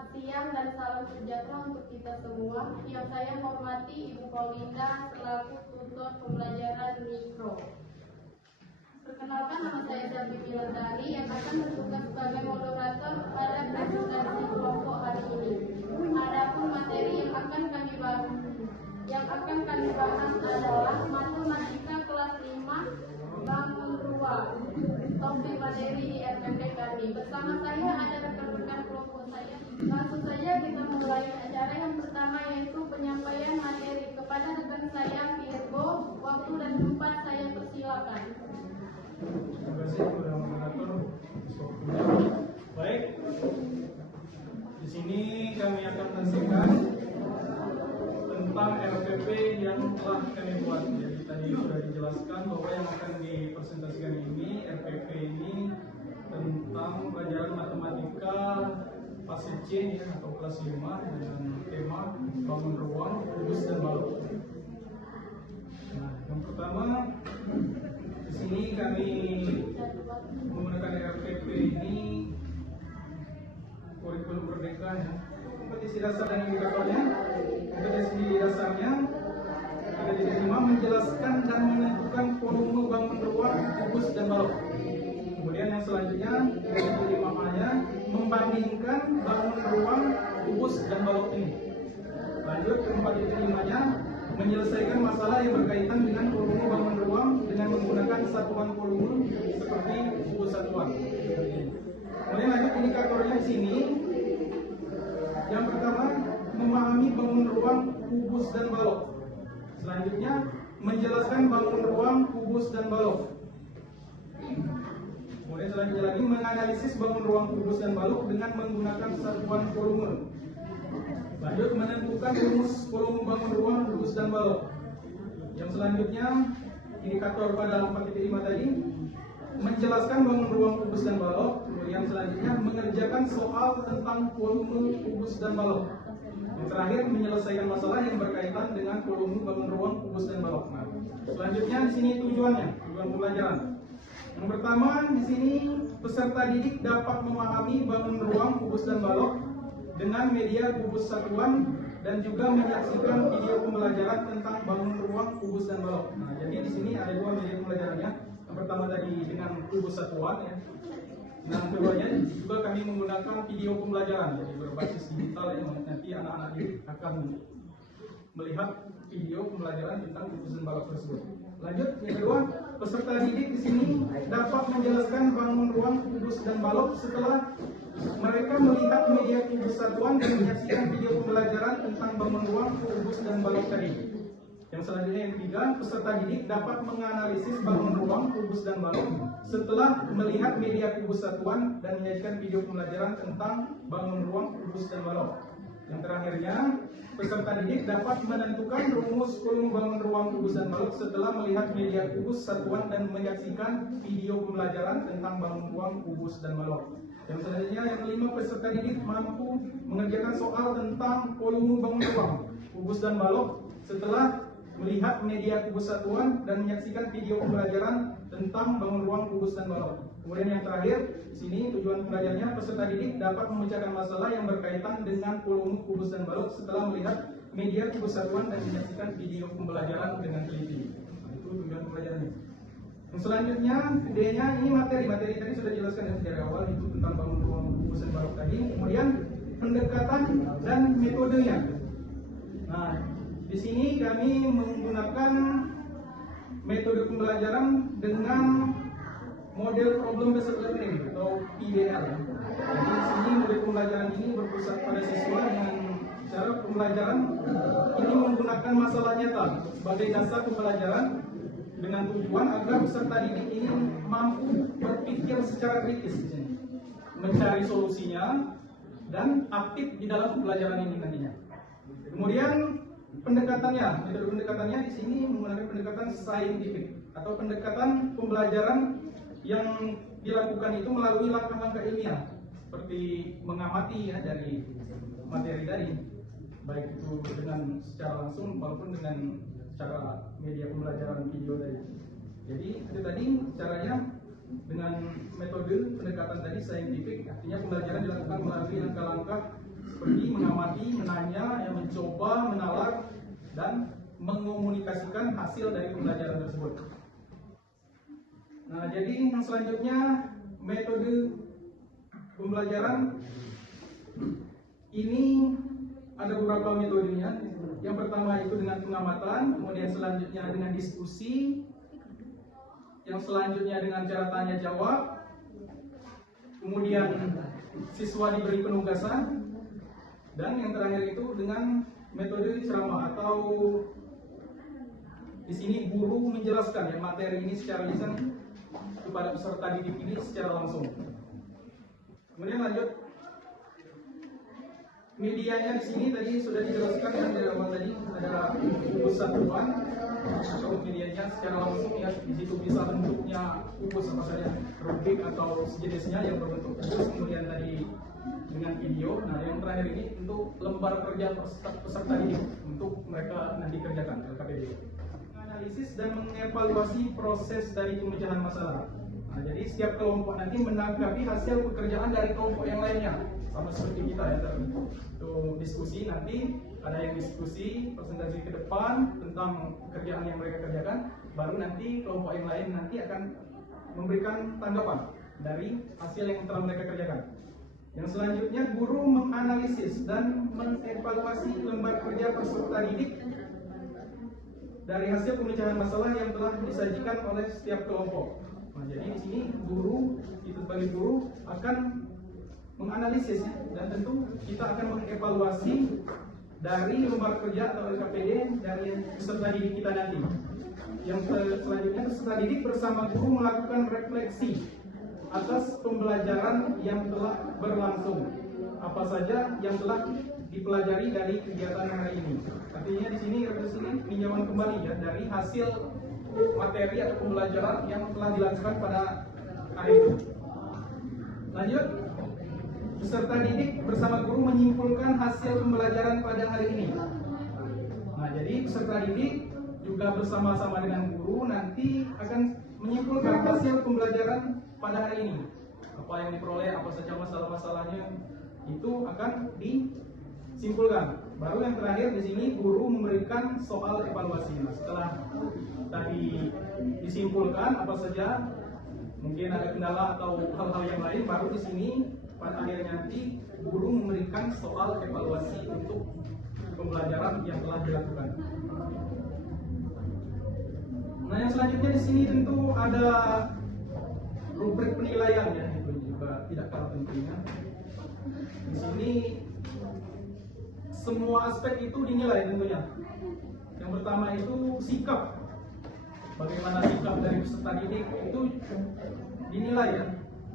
Selamat siang dan salam sejahtera untuk kita semua. Yang saya hormati Ibu Paulinda selaku tutor pembelajaran mikro. Perkenalkan, nama saya Selvi Milandari yang akan bertugas sebagai moderator pada presentasi kelompok hari ini. Adapun materi yang akan kami bahas adalah matematika kelas 5 bangun ruang. Topik materi di RPP kami. Bersama saya ada rekan-rekan kelompok saya. Langsung saja kita mulai acara yang pertama, yaitu penyampaian materi. Kepada rekan saya Virgo, waktu dan tempat saya persilakan. Terima kasih kepada moderator. Baik, di sini kami akan menyampaikan tentang RPP yang telah kami buat. Jadi tadi sudah dijelaskan bahwa yang akan dipresentasikan ini RPP ini tentang pelajaran matematika fase C ya, atau kelas 5 dengan tema bangun ruang, kubus dan balok. Nah, yang pertama di sini kami menggunakan RPP ini kurikulum Merdeka ya. Kompetisi dasar dan indikatornya. Kompetisi dasarnya ada di 5 menjelaskan dan menentukan volume bangun ruang, kubus dan balok. Kemudian yang selanjutnya di 5A-nya membandingkan bangun ruang, kubus dan balok ini. Lanjut ke 4.5-nya menyelesaikan masalah yang berkaitan dengan volume bangun ruang dengan menggunakan satuan volume seperti kubus satuan. Kemudian lanjut indikatornya di sini. Yang pertama, memahami bangun ruang, kubus dan balok. Selanjutnya, menjelaskan bangun ruang, kubus dan balok. Kemudian selanjutnya lagi menganalisis bangun ruang, kubus dan balok dengan menggunakan satuan volume. Lanjut menentukan rumus volume bangun ruang, kubus dan balok. Yang selanjutnya indikator pada 4.5 tadi menjelaskan bangun ruang, kubus dan balok. Kemudian selanjutnya mengerjakan soal tentang volume, kubus dan balok. Yang terakhir menyelesaikan masalah yang berkaitan dengan volume bangun ruang, kubus dan balok. Nah, selanjutnya di sini tujuan pembelajaran. Yang pertama di sini peserta didik dapat memahami bangun ruang, kubus dan balok dengan media kubus satuan dan juga menyaksikan video pembelajaran tentang bangun ruang, kubus dan balok. Nah, jadi di sini ada 2 media pembelajarannya. Yang pertama tadi dengan kubus satuan ya. Nah, keduanya juga kami menggunakan video pembelajaran, jadi berbasis digital ya. Nanti anak-anak didik akan melihat video pembelajaran tentang kubus dan balok tersebut. Lanjut, yang kedua, peserta didik di sini dapat menjelaskan bangun ruang, kubus dan balok setelah mereka melihat media kubus satuan dan menyaksikan video pembelajaran tentang bangun ruang, kubus dan balok tadi. Yang selanjutnya yang ketiga, peserta didik dapat menganalisis bangun ruang, kubus dan balok setelah melihat media kubus satuan dan menyajikan video pembelajaran tentang bangun ruang, kubus dan balok. Yang terakhirnya, peserta didik dapat menentukan rumus volume bangun ruang, kubus dan balok setelah melihat media kubus satuan dan menyaksikan video pembelajaran tentang bangun ruang, kubus dan balok. Yang selanjutnya yang kelima, peserta didik mampu mengerjakan soal tentang volume bangun ruang, kubus dan balok setelah melihat media kubus satuan dan menyaksikan video pembelajaran tentang bangun ruang, kubus dan balok. Kemudian yang terakhir, di sini tujuan pembelajarannya peserta didik dapat memecahkan masalah yang berkaitan dengan volume, kubus dan balok setelah melihat media kubus satuan dan menyaksikan video pembelajaran dengan teliti. Nah, itu tujuan pembelajarannya. Yang selanjutnya, D-nya ini materi tadi sudah dijelaskan dari awal, itu tentang bangun ruang, kubus dan balok tadi. Kemudian pendekatan dan metodenya. Nah, di sini kami menggunakan metode pembelajaran dengan model problem based learning atau PBL. Jadi di sini model pembelajaran ini berpusat pada siswa dengan cara pembelajaran ini menggunakan masalah nyata sebagai dasar pembelajaran dengan tujuan agar peserta didik ini mampu berpikir secara kritis, mencari solusinya dan aktif di dalam pembelajaran ini nantinya. Kemudian metode pendekatannya di sini menggunakan pendekatan saintifik atau pendekatan pembelajaran yang dilakukan itu melalui langkah-langkah ilmiah seperti mengamati ya dari materi tadi, baik itu dengan secara langsung maupun dengan cara media pembelajaran video tadi. Jadi itu tadi caranya dengan metode pendekatan tadi saintifik, artinya pembelajaran dilakukan melalui langkah-langkah pergi mengamati, menanya, yang mencoba, menalar, dan mengomunikasikan hasil dari pembelajaran tersebut. Nah, jadi yang selanjutnya metode pembelajaran ini ada beberapa metodenya. Yang pertama itu dengan pengamatan, kemudian selanjutnya dengan diskusi, yang selanjutnya dengan cara tanya jawab, kemudian siswa diberi penugasan, dan yang terakhir itu dengan metode ceramah atau di sini guru menjelaskan ya materi ini secara lisan kepada peserta didik ini secara langsung. Kemudian lanjut, medianya di sini tadi sudah dijelaskan ya dari awal tadi, ada kubus satuan atau medianya secara langsung ya, di situ bisa bentuknya kubus apa saja, rubik atau sejenisnya yang berbentuk kubus. Kemudian tadi dengan video. Nah, yang terakhir ini untuk lembar kerja peserta didik untuk mereka nanti kerjakan LKPD. Analisis dan mengevaluasi proses dari pemecahan masalah. Nah, jadi setiap kelompok nanti menanggapi hasil pekerjaan dari kelompok yang lainnya, sama seperti kita ya tadi. Untuk diskusi nanti ada yang diskusi presentasi ke depan tentang pekerjaan yang mereka kerjakan, baru nanti kelompok yang lain nanti akan memberikan tanggapan dari hasil yang telah mereka kerjakan. Yang selanjutnya guru menganalisis dan mengevaluasi lembar kerja peserta didik dari hasil pemecahan masalah yang telah disajikan oleh setiap kelompok. Nah, jadi di sini guru, kita sebagai guru akan menganalisis ya, dan tentu kita akan mengevaluasi dari lembar kerja atau LKPD dari peserta didik kita nanti. Yang selanjutnya peserta didik bersama guru melakukan refleksi atas pembelajaran yang telah berlangsung. Apa saja yang telah dipelajari dari kegiatan hari ini. Artinya di sini refleksi ini peninjauan kembali ya dari hasil materi atau pembelajaran yang telah dilakukan pada hari itu. Lanjut, peserta didik bersama guru menyimpulkan hasil pembelajaran pada hari ini. Nah, jadi peserta didik juga bersama-sama dengan guru nanti akan menyimpulkan hasil pembelajaran pada hari ini. Apa yang diperoleh, apa saja masalah-masalahnya itu akan disimpulkan. Baru yang terakhir di sini guru memberikan soal evaluasi. Nah, setelah tadi disimpulkan apa saja, mungkin ada kendala atau hal-hal yang lain, baru di sini pada akhirnya nanti guru memberikan soal evaluasi untuk pembelajaran yang telah dilakukan. Nah, yang selanjutnya di sini tentu ada rubrik penilaian ya, itu juga tidak kalah pentingnya. Di sini semua aspek itu dinilai tentunya. Yang pertama itu sikap. Bagaimana sikap dari peserta didik itu dinilai ya,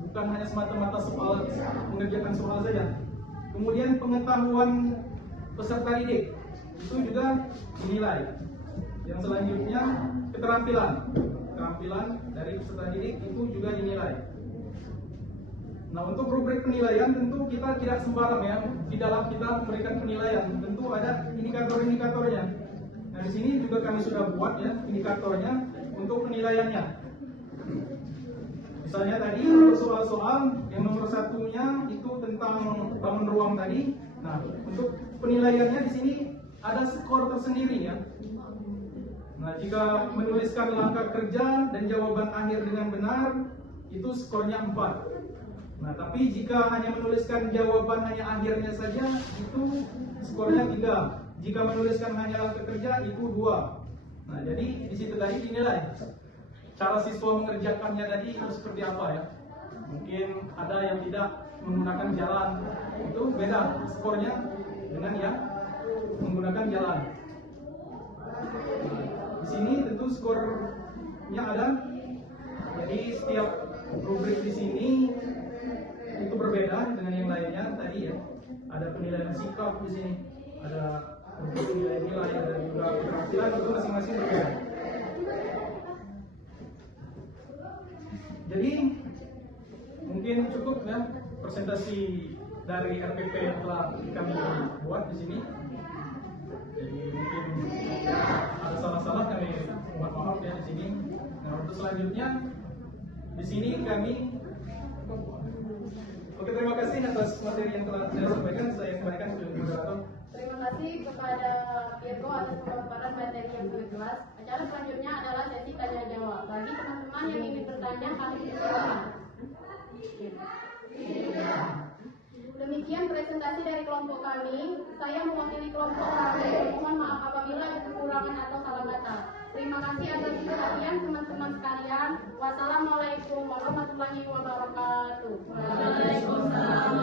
bukan hanya semata-mata soal mengerjakan soal saja. Kemudian pengetahuan peserta didik itu juga dinilai. Yang selanjutnya keterampilan dari peserta didik itu juga dinilai. Nah, untuk rubrik penilaian tentu kita tidak sembarang ya di dalam kita memberikan penilaian. Tentu ada indikator-indikatornya. Nah, di sini juga kami sudah buat ya indikatornya untuk penilaiannya. Misalnya tadi soal-soal yang nomor satunya itu tentang bangun ruang tadi. Nah, untuk penilaiannya di sini ada skor tersendiri ya. Nah, jika menuliskan langkah kerja dan jawaban akhir dengan benar, itu skornya 4. Nah, tapi jika hanya menuliskan jawaban hanya akhirnya saja, itu skornya 3. Jika menuliskan hanya langkah kerja, itu 2. Nah, jadi di situ tadi dinilai cara siswa mengerjakannya tadi itu seperti apa ya. Mungkin ada yang tidak menggunakan jalan, itu beda skornya dengan yang menggunakan jalan. Di sini tentu skornya ada. Jadi setiap rubrik di sini itu berbeda dengan yang lainnya tadi ya. Ada penilaian sikap di sini, ada nilai-nilai, ada juga keterampilan, itu masing-masing berbeda. Jadi mungkin cukup ya presentasi dari RPP yang telah kami buat di sini. Jadi mungkin ada salah-salah, kami mohon maaf ya di sini. Nah, untuk selanjutnya di sini kami. Oke, terima kasih. atas materi yang telah saya sampaikan. Saya kembalikan ke moderator. Terima kasih kepada Virgo atas pemaparan materi yang sangat jelas. Acara selanjutnya adalah sesi tanya jawab. Bagi teman-teman yang ingin bertanya, kami persilakan. Demikian presentasi dari kelompok kami. Saya mewakili kelompok kami. Mohon maaf apabila ada kekurangan atau salah kata. Terima kasih atas perhatian teman-teman sekalian. Wassalamualaikum warahmatullahi wabarakatuh. Waalaikumsalam.